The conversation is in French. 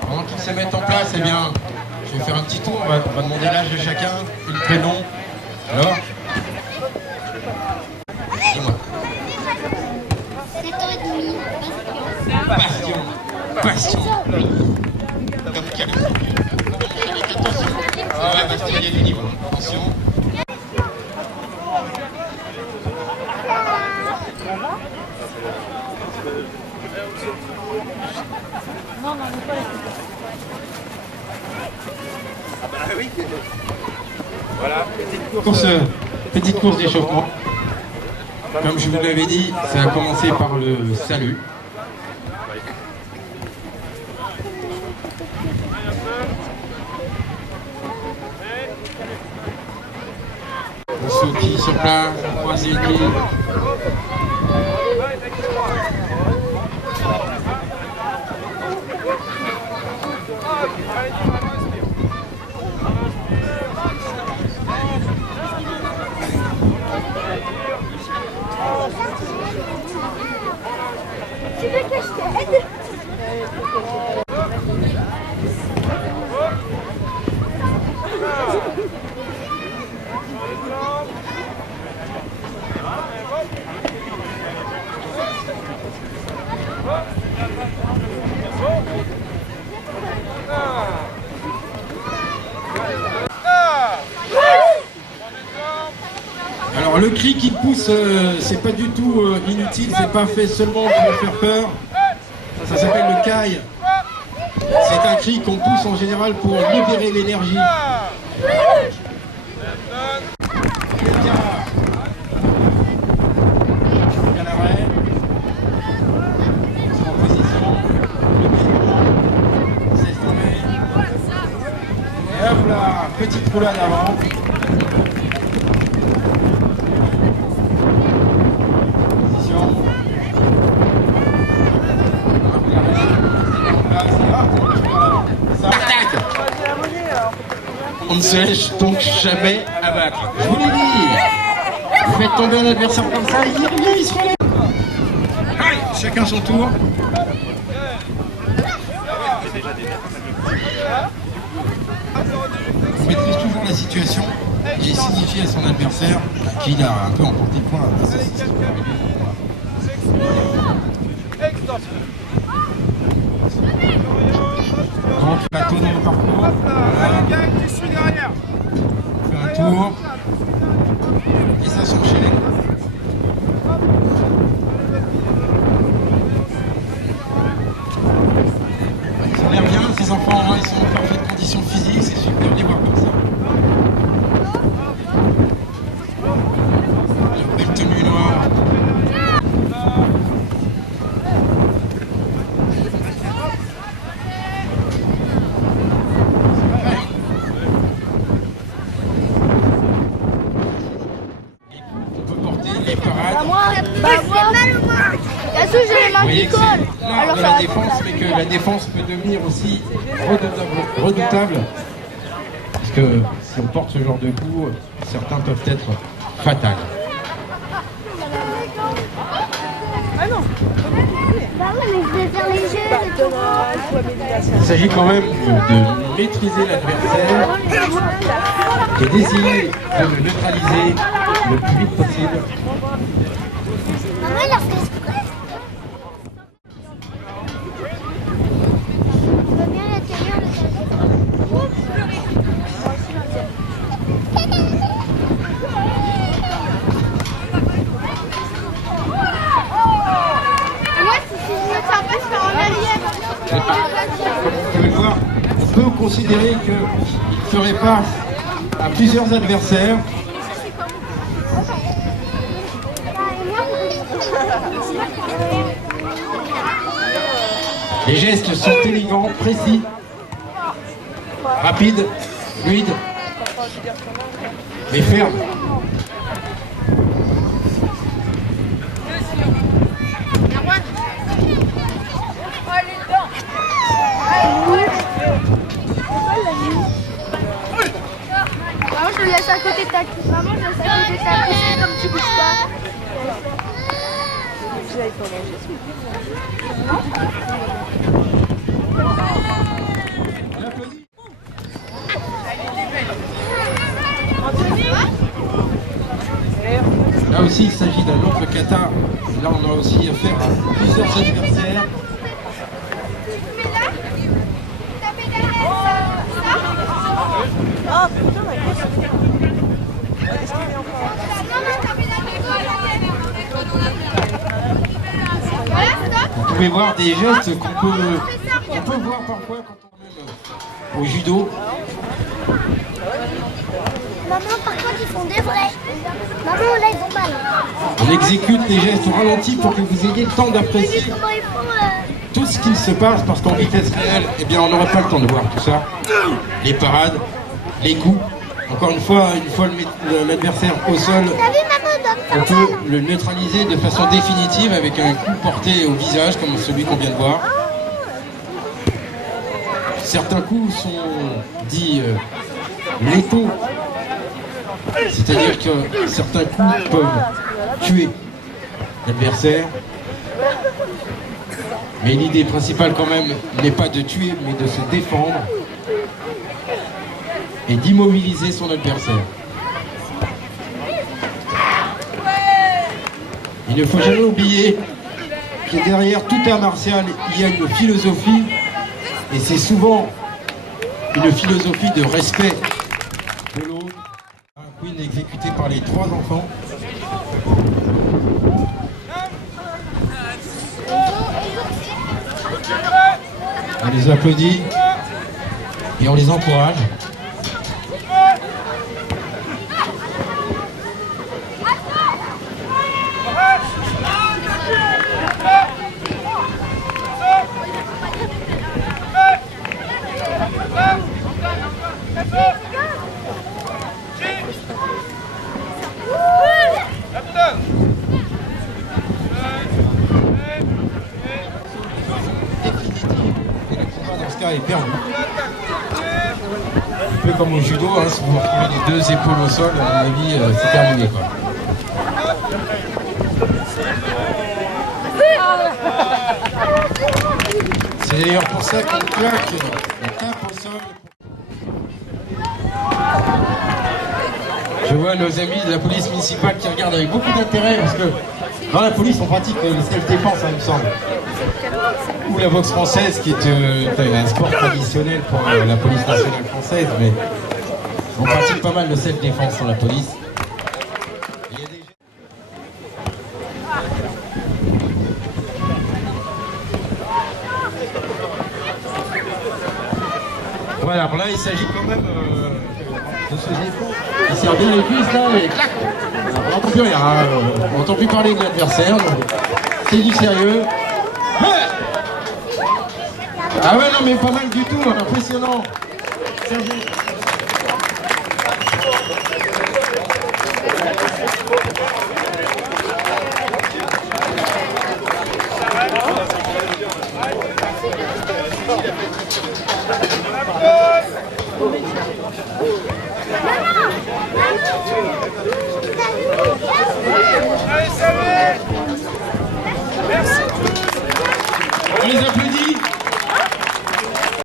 Pendant qu'ils se mettent en place, eh bien, je vais faire un petit tour. On va demander l'âge de chacun et le prénom. Alors, dis-moi. 7 ans et demi. Passion. Comme Camille. Attention. Ouais, Bastien, il y a du niveau. Attention. Non, pas Ah bah oui. Voilà, petite course d'échauffement. Comme je vous l'avais dit, ça a commencé par le salut. On sautille sur place, croisé les pieds. Tu veux que je t'aide? Alors le cri qui pousse, c'est pas du tout inutile, c'est pas fait seulement pour faire peur. Ça s'appelle le caille. C'est un cri qu'on pousse en général pour libérer l'énergie. En position. Et hop là, petite roulade avant. On ne se laisse donc jamais abattre. Je vous l'ai dit. Vous faites tomber un adversaire comme ça, il revient, il se relève. Allez, chacun son tour. On maîtrise toujours la situation et signifie à son adversaire qu'il a un peu emporté le point. Donc, il va tourner le parcours. Voilà. On fait un tour. Et ça s'enchaîne. Ils ont l'air bien, ces enfants, hein, ils sont en parfaite condition physique, c'est super de les voir comme ça. La belle tenue noire. J'ai les mains qui collent. Alors la défense, mais que la défense peut devenir aussi redoutable. Parce que si on porte ce genre de coup, certains peuvent être fatals. Ah non. Bah oui, mais je vais faire les jeux. Il s'agit quand même de maîtriser l'adversaire et d'essayer de le neutraliser le plus vite possible. Maman, elle a fait exprès. On va bien la tenir, le moi, si je me tiens pas, je fais en arrière. Comme vous pouvez le voir, on peut considérer qu'il ferait face à plusieurs adversaires. Les gestes sont élégants, précis, rapides, fluides, mais fermes. Maman, je le laisse à côté de ta cuisse. Maman, je le laisse à côté de ta cuisse comme tu bouges pas. adversaires. Mais là, tapez derrière ça. Ah putain, mais qu'est-ce qu'il est encore? Non, mais tapez voilà, stop. Vous pouvez voir des gestes qu'on peut voir parfois quand on est au judo. Maman, par contre, ils font des vrais. Maman, là, ils ont mal. On exécute les gestes au ralenti pour que vous ayez le temps d'apprécier Comment ils font tout ce qu'il se passe, parce qu'en vitesse réelle, eh bien, on n'aurait pas le temps de voir tout ça. Les parades, les coups. Encore une fois l'adversaire au sol, T'as vu, maman, on peut le neutraliser de façon définitive avec un coup porté au visage, comme celui qu'on vient de voir. Certains coups sont dits létaux, c'est-à-dire que certains coups peuvent tuer l'adversaire. Mais l'idée principale quand même n'est pas de tuer, mais de se défendre et d'immobiliser son adversaire. Il ne faut jamais oublier que derrière tout art martial, il y a une philosophie, et c'est souvent une philosophie de respect de l'autre. Un queen exécuté par les 3 enfants. On les applaudit et on les encourage. Est perdu. Un peu comme au judo, hein, si vous retrouvez les 2 épaules au sol, à mon avis, c'est terminé, quoi. C'est d'ailleurs pour ça qu'on claque, on tape au sol. Je vois nos amis de la police municipale qui regardent avec beaucoup d'intérêt, parce que dans la police on pratique le self-défense, hein, il me semble. Ou la boxe française, qui est un sport traditionnel pour la police nationale française, mais on pratique pas mal de self-défense dans la police. Il y a des... Voilà, bon là il s'agit quand même de se défendre. Il serre bien les cuisses là et clac. On n'entend plus rien, hein. On n'entend plus parler de l'adversaire, c'est du sérieux. Ah ouais, non mais pas mal du tout, impressionnant. On les applaudit.